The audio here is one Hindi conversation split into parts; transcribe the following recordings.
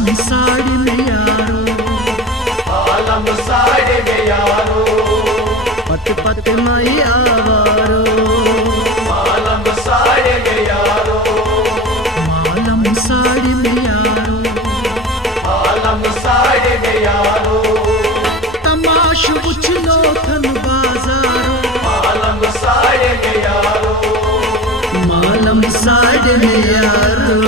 आलम साड़ी में यारो, आलम साड़ी में यारो, पत पत माई आवारो, आलम साड़ी में यारो, आलम साड़ी में यारो, आलम साड़ी में यारो, तमाशु उछलो थन बाजारो, आलम साड़ी में यारो, आलम साड़ी में यारो।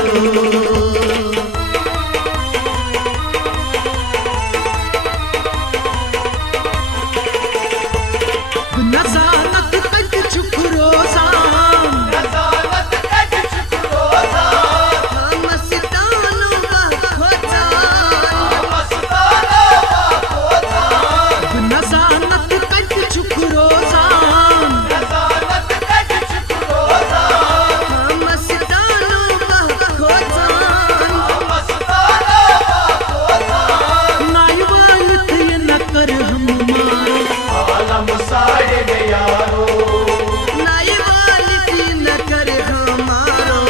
नज़ानत कट चुक रोज़ान, नज़ानत कट चुक रोज़ान, हम मस्तानो खोजान, मस्ताना खोजान, नज़ानत कट चुक रोज़ान, नज़ानत कट चुक रोज़ान, हम मस्तानो खोजान, मस्ताना खोजान, नाई वालित ये न कर हम मारो, आलम साड़ी में यारो, नाई वालित ये न कर हमारो,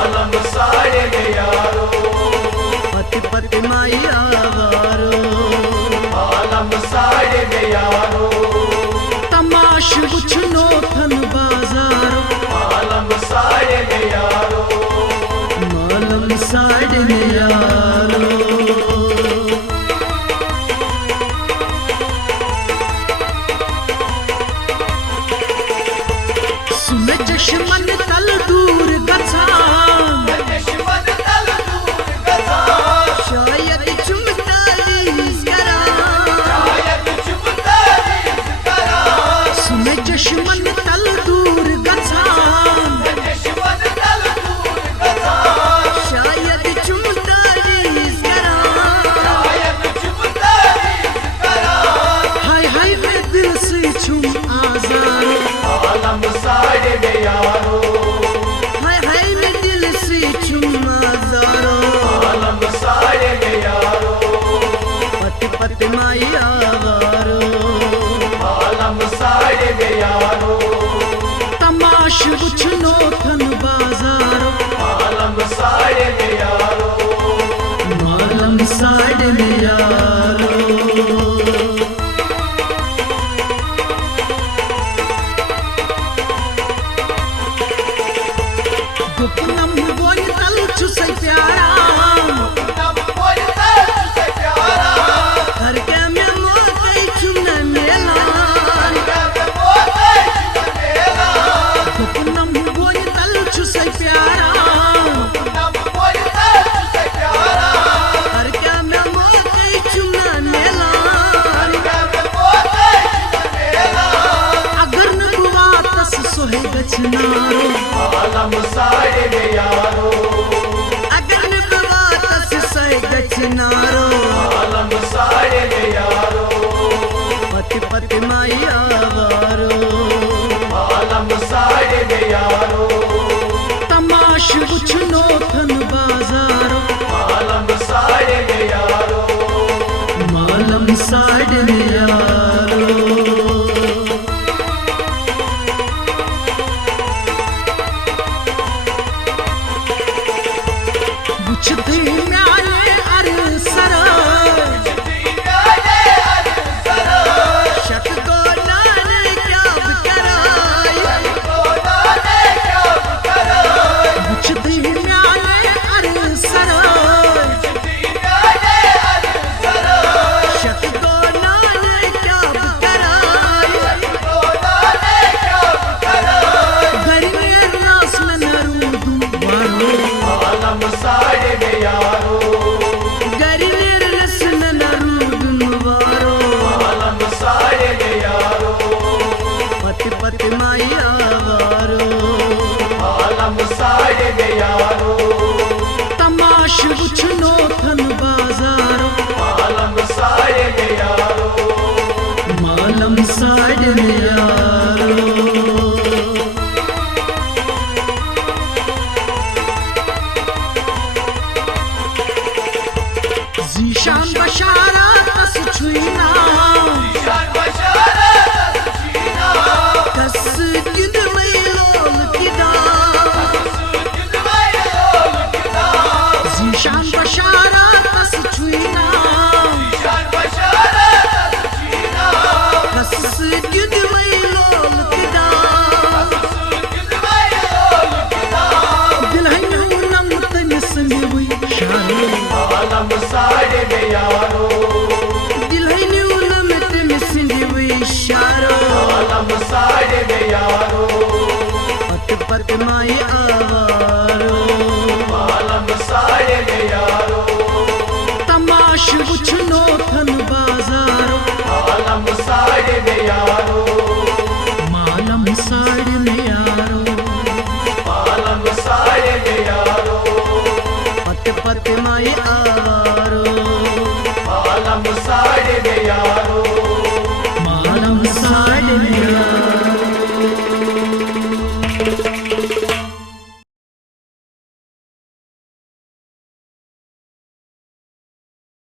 आलम साड़ी में यारो, पति पति माई आवारो, आलम साड़ी में यारो, तमाशु उछलो थन बाजारो, आलम साड़ी में यारो, आलम साड़ी में यारो। सुन चश्मन तल दूर गछान, दुश्मन तल दूर गजान, शायद चुमतालीस करान, शायद चुपतालीस करान, सुन चश्मन तल दूर गछान, दुश्मन तल दूर गजान, शायद चुमतालीस करान, शायद चुपतालीस करान, हाय हाय मैं दिल से छूम आजारो, आलम साड़ी में यारो, हाय हाय मैं दिल से छूम आजारो, आलम साड़ी में यारो, पति पति माई आवारो, आलम साड़ी में यारो, तमाशु उछलो थन बाजारो, आलम साड़ी में यारो, आलम साड़ी में यारो। गुपनम बोल तल छुसै प्यारा, नम बोल तल से प्यारा, हर के में मोते चुन मेला, कर बोले मेरा, गुपनम बोल तल छुसै प्यारा, नम बोल तल से प्यारा, हर के में मोते चुन मेला, कर बोले मेरा, अगर न बुआ तस सोहे गचनारो, आलम साड़ी में यारो, अगर न बुआ तस सोहे गचनारो, आलम साड़ी में यारो, पति पति माई आवारो, आलम साड़ी में यारो, तमाशु उछलो थन बाजारो, आलम साड़ी में यारो, आलम साड़ी में यारो। बुझते म्याले अरसरा, दीवाने अरसरा, शत को नाने क्या कराई, कोदाने क्या कराई, बुझते म्याले अरसरा, दीवाने अरसरा, शत को नाने क्या कराई, कोदाने क्या कराई, गर्मी नास में नरूदू वारो, आलम साड़ी में यारो, गर्मी नस में नरूदू वारो, आलम साड़ी में यारो, पति पति माई आवारो, आलम साड़ी में यारो, तमाशु उछलो थन बाजारो, आलम साड़ी में यारो, आलम साड़ी में यारो। यारो दिलहनी उलम तम सिंधु इशारो आलम साड़े में यारो पत पत माए